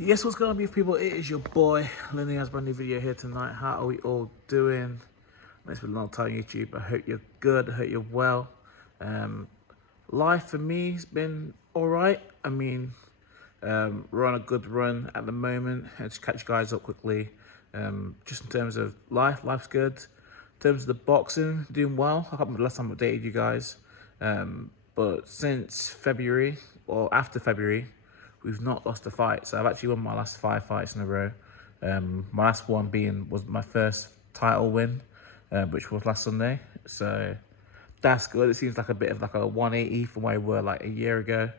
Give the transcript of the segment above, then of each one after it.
Yes, what's going on, beautiful people? It is your boy, Lenny. Has a brand new video here tonight. How are we all doing? It's been a long time, YouTube. I hope you're good. I hope you're well. Um, Life for me has been all right. I mean, we're on a good run at the moment. And to catch you guys up quickly, just in terms of life's good. In terms of the boxing, doing well. I can't remember the last time I updated you guys. But since February, or after February, we've not lost a fight. So I've actually won my last 5 fights in a row. My last one was my first title win, which was last Sunday. So that's good. It seems like a bit of like a 180 from where we were like a year ago.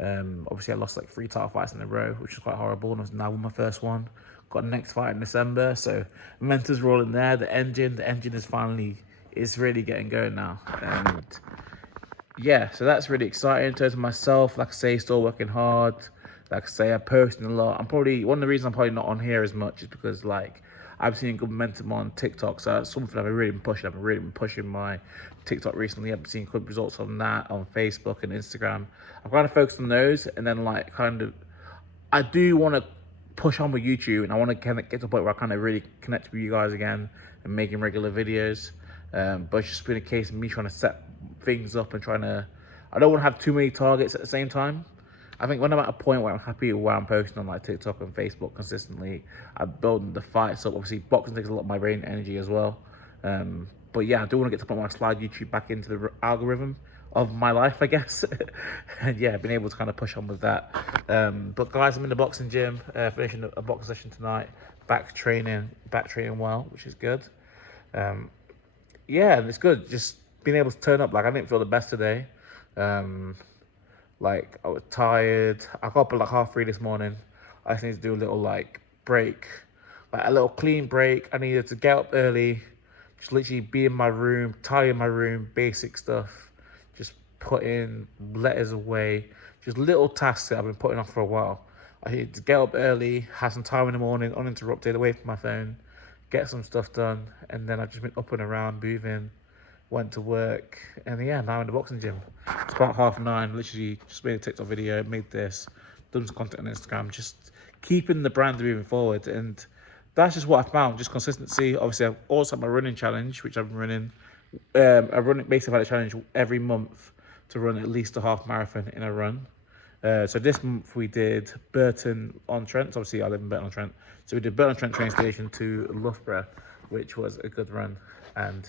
Obviously, I lost like 3 title fights in a row, which is quite horrible. And I was now won my first one. Got the next fight in December, so momentum's rolling there. The engine is really getting going now, and yeah, so that's really exciting. In terms of myself, like I say, still working hard. Like I say, I'm posting a lot. I'm probably one of the reasons I'm probably not on here as much is because like I've seen good momentum on TikTok. So that's something I've really been pushing. I've really been pushing my TikTok recently. I've seen good results on that on Facebook and Instagram. I'm kind of focused on those, and then like kind of I do want to push on with YouTube, and I want to kind of get to a point where I kind of really connect with you guys again and making regular videos. But it's just been a case of me trying to set things up and trying to. I don't want to have too many targets at the same time. I think when I'm at a point where I'm happy with where I'm posting on like TikTok and Facebook consistently, I'm building the fights up. Obviously, boxing takes a lot of my brain energy as well. But yeah, I do want to get to the point where I slide YouTube back into the algorithm of my life, I guess. And yeah, I've been able to kind of push on with that. But guys, I'm in the boxing gym, finishing a boxing session tonight. Back training well, which is good. Yeah, and it's good just being able to turn up. Like I didn't feel the best today. Um, like I was tired. I got up at like 3:30 this morning. I just needed to do a little like break, like a little clean break. I needed to get up early, just literally be in my room, tidy in my room, basic stuff, just put in letters away, just little tasks that I've been putting off for a while. I needed to get up early, have some time in the morning, uninterrupted, away from my phone, get some stuff done, and then I've just been up and around, moving, went to work, and yeah, now in the boxing gym. It's about 9:30. Literally just made a TikTok video, made this, done some content on Instagram, just keeping the brand moving forward. And that's just what I found, just consistency. Obviously, I've also had my running challenge, which I've been running. I run basically had a challenge every month to run at least a half marathon in a run. So this month we did Burton on Trent. Obviously, I live in Burton on Trent, so we did Burton on Trent train station to Loughborough, which was a good run. And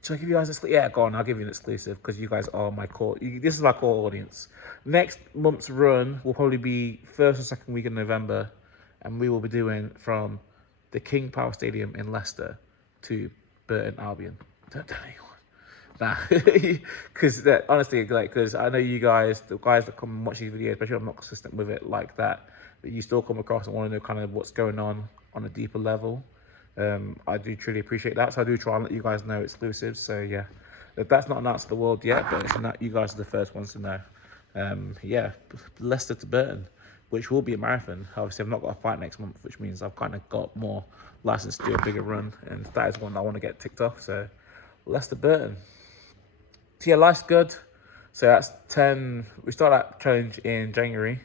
should I give you guys yeah, go on. I'll give you an exclusive because you guys are my core. This is my core audience. Next month's run will probably be first or second week in November, and we will be doing from the King Power Stadium in Leicester to Burton Albion. Don't tell anyone. Nah, because honestly, like, because I know you guys, the guys that come and watch these videos, especially if I'm not consistent with it like that, but you still come across and want to know kind of what's going on a deeper level. I do truly appreciate that. So I do try and let you guys know exclusives. So yeah, that's not announced to the world yet, but it's not, you guys are the first ones to know. Yeah, Leicester to Burton, which will be a marathon. Obviously, I've not got a fight next month, which means I've kind of got more license to do a bigger run, and that is one I want to get ticked off. So Leicester Burton. So yeah, life's good. So that's 10. We started that challenge in January,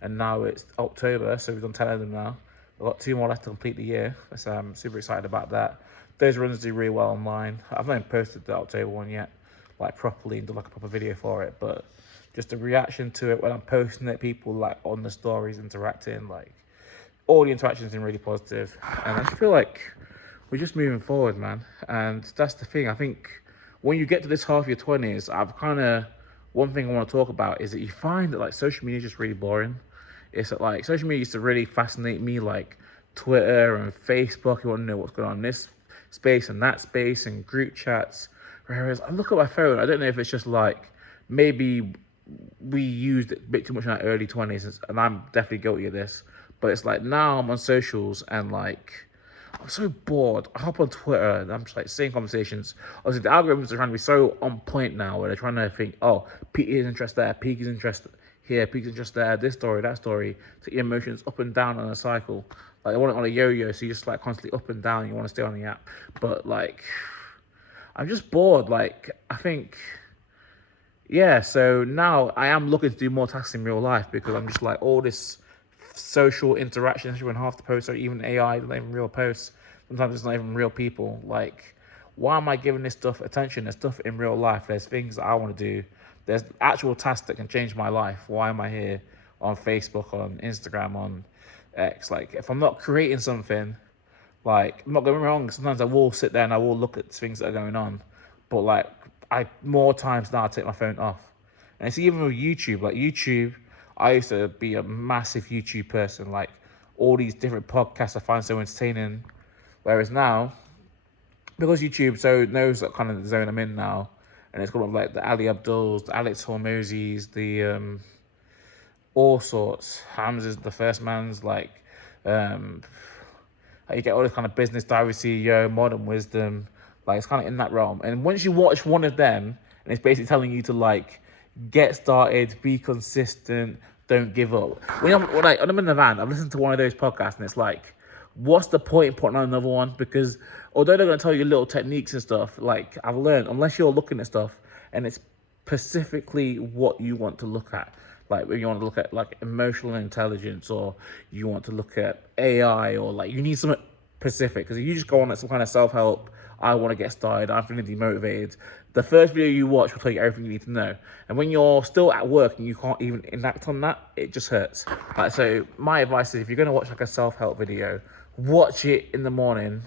and now it's October. So we've done 10 of them now. I've got 2 more left to complete the year. So I'm super excited about that. Those runs do really well online. I've not even posted the October one yet, like properly, and done like a proper video for it. But just the reaction to it when I'm posting it, people like on the stories interacting, like all the interactions been really positive. And I just feel like we're just moving forward, man. And that's the thing. I think when you get to this half of your 20s, I've kind of, one thing I want to talk about is that you find that like social media is just really boring. It's that like social media used to really fascinate me, like Twitter and Facebook. You want to know what's going on in this space and that space and group chats. Whereas I look at my phone, I don't know if it's just like maybe we used it a bit too much in our early 20s, and I'm definitely guilty of this. But it's like now I'm on socials and like I'm so bored. I hop on Twitter and I'm just like seeing conversations. Obviously, the algorithms are trying to be so on point now where they're trying to think, oh, Pete is interested there, Pete is interested here, Pete is interested there, this story, that story. To your emotions up and down on a cycle. Like, I want it on a yo-yo, so you just like constantly up and down. You want to stay on the app. But like, I'm just bored. Like, I think yeah, so now I am looking to do more tasks in real life because I'm just like all this social interaction, especially when half the posts are even AI, they're not even real posts. Sometimes it's not even real people. Like, why am I giving this stuff attention? There's stuff in real life. There's things that I want to do. There's actual tasks that can change my life. Why am I here on Facebook, on Instagram, on X? Like, if I'm not creating something, like, I'm not going wrong. Sometimes I will sit there and I will look at things that are going on, but like, I more times now I take my phone off. And it's even with YouTube. Like YouTube, I used to be a massive YouTube person. Like all these different podcasts I find so entertaining. Whereas now, because YouTube so knows that kind of the zone I'm in now, and it's got like the Ali Abduls, the Alex Hormozis, the all sorts. Hamza's the first man's like um you get all this kind of business diary CEO, modern wisdom, like it's kind of in that realm. And once you watch one of them, and it's basically telling you to like get started, be consistent, don't give up. When I'm in the van, I've listened to one of those podcasts, and it's like, what's the point in putting on another one? Because although they're going to tell you little techniques and stuff, like I've learned, unless you're looking at stuff and it's specifically what you want to look at, like when you want to look at like emotional intelligence, or you want to look at AI, or like you need something specific. Because if you just go on at some kind of self-help, I want to get started, I'm feeling demotivated, the first video you watch will tell you everything you need to know. And when you're still at work and you can't even enact on that, it just hurts. Like, so my advice is, if you're going to watch like a self-help video, watch it in the morning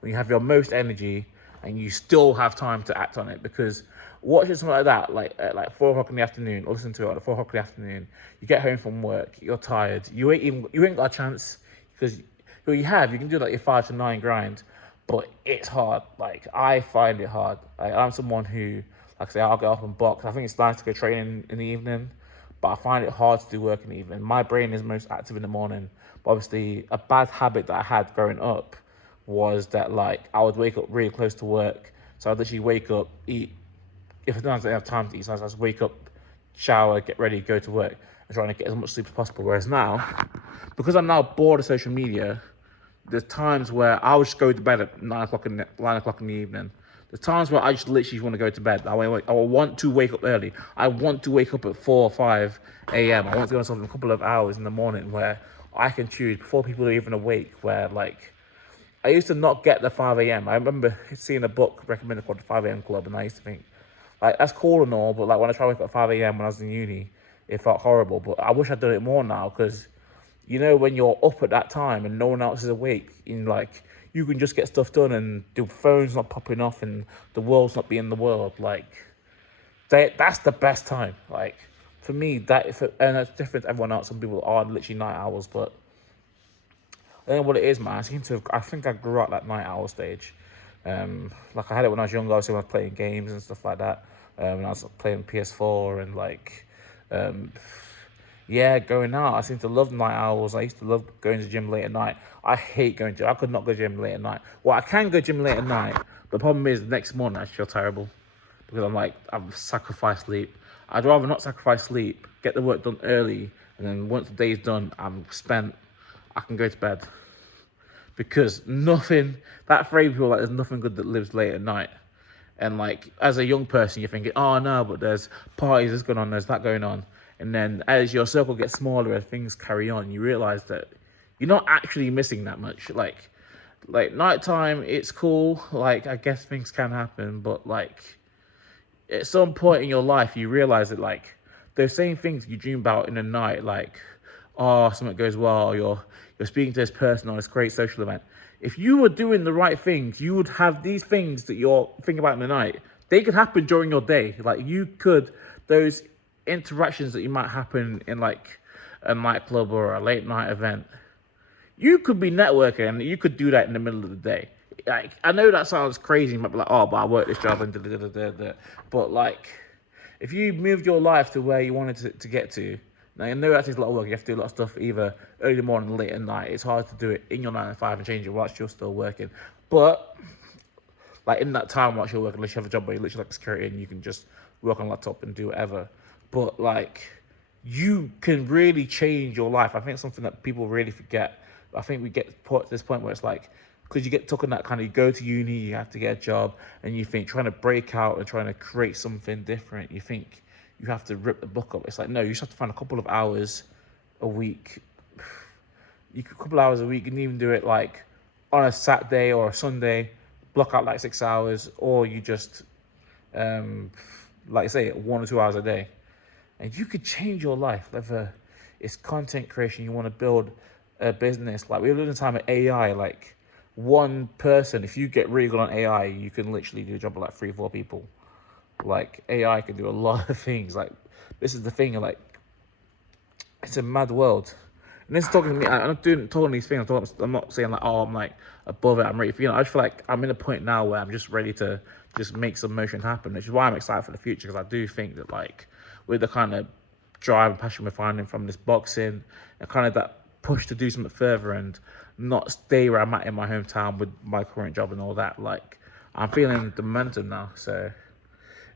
when you have your most energy and you still have time to act on it. Because watching something like that, like at like 4 o'clock in the afternoon, or listen to it at 4 o'clock in the afternoon, you get home from work, you're tired, you ain't got a chance, because you can do like your 5 to 9 grind, but it's hard. Like I find it hard. Like, I'm someone who, like I say, I'll get off and box. I think it's nice to go training in the evening, but I find it hard to do work in the evening. My brain is most active in the morning. But obviously, a bad habit that I had growing up was that like I would wake up really close to work. So I'd literally wake up, eat. If I don't have time to eat, so I'd just wake up, shower, get ready, go to work, and trying to get as much sleep as possible. Whereas now, because I'm now bored of social media, there's times where I would just go to bed at 9 o'clock in the evening. There's times where I just literally want to go to bed. I want to wake up early. I want to wake up at 4 or 5 a.m. I want to go on something a couple of hours in the morning where I can choose before people are even awake. Where like I used to not get the 5 a.m. I remember seeing a book recommended called the 5 a.m. Club, and I used to think, like, that's cool and all, but like when I tried to wake up at 5 a.m. when I was in uni, it felt horrible. But I wish I'd done it more now, because you know, when you're up at that time and no one else is awake, in like you can just get stuff done, and the phone's not popping off and the world's not being the world. Like that's the best time. Like for me, and that's different to everyone else. Some people are literally night owls, but I don't know what it is, man. I think I grew up that night owl stage. Like I had it when I was younger. Obviously, when I was playing games and stuff like that. When I was playing PS4 and like, yeah, going out. I seem to love night owls. I used to love going to the gym late at night. I hate going to. I could not go to the gym late at night. Well, I can go to the gym late at night. The problem is the next morning I feel terrible, because I'm like, I've sacrificed sleep. I'd rather not sacrifice sleep, get the work done early, and then once the day's done, I'm spent, I can go to bed. Because nothing, that phrase, people like, there's nothing good that lives late at night. And like, as a young person, you're thinking, oh no, but there's parties, this going on, there's that going on. And then as your circle gets smaller, as things carry on, you realize that you're not actually missing that much. Like nighttime, it's cool. Like, I guess things can happen, but like, at some point in your life, you realize that like, those same things you dream about in the night, like, oh, something goes well, you're speaking to this person on this great social event. If you were doing the right things, you would have these things that you're thinking about in the night. They could happen during your day. Like those interactions that you might happen in like a nightclub or a late night event, you could be networking and you could do that in the middle of the day. Like, I know that sounds crazy. You might be like, oh, but I work this job and da da da da da. But like, if you moved your life to where you wanted to get to, now I know that takes a lot of work. You have to do a lot of stuff either early morning, late at night. It's hard to do it in your 9 to 5 and change it whilst you're still working. But like in that time whilst you're working, unless you have a job where you literally like security and you can just work on a laptop and do whatever. But like, you can really change your life. I think it's something that people really forget. I think we get put to this point where it's like, because you get stuck in that kind of, you go to uni, you have to get a job, and you think trying to break out and trying to create something different, you think you have to rip the book up. It's like, no, you just have to find a couple of hours a week, You could, a couple hours a week. You can even do it like on a Saturday or a Sunday, block out like 6 hours, or you just um, like I say, 1 or 2 hours a day, and you could change your life. Whether it's content creation, you want to build a business. Like we live in a time of AI. Like one person, if you get really good on AI, you can literally do a job of like 3, 4 people. Like AI can do a lot of things. Like this is the thing. Like it's a mad world. And this is talking to me. I'm not doing talking these things. I'm not saying like, oh, I'm like above it. I'm ready for I just feel like I'm in a point now where I'm just ready to just make some motion happen. Which is why I'm excited for the future, because I do think that like with the kind of drive and passion we're finding from this boxing and kind of that push to do something further and not stay where I'm at in my hometown with my current job and all that. Like I'm feeling the momentum now, so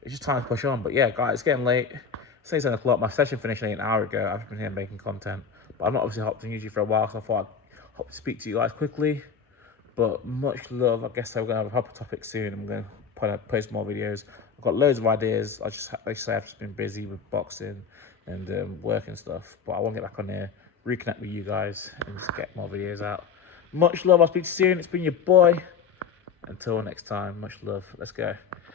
it's just time to push on. But yeah, guys, it's getting late. It's 7 o'clock. My session finished an hour ago. I've been here making content, but I've not obviously hopped on YouTube for a while, so I thought I'd hop to speak to you guys quickly. But much love. I guess I'm gonna have a proper topic soon. I'm gonna post more videos. I've got loads of ideas. Like I say, I've just been busy with boxing and work and stuff. But I want to get back on here, reconnect with you guys, and just get more videos out. Much love. I'll speak to you soon. It's been your boy. Until next time, much love. Let's go.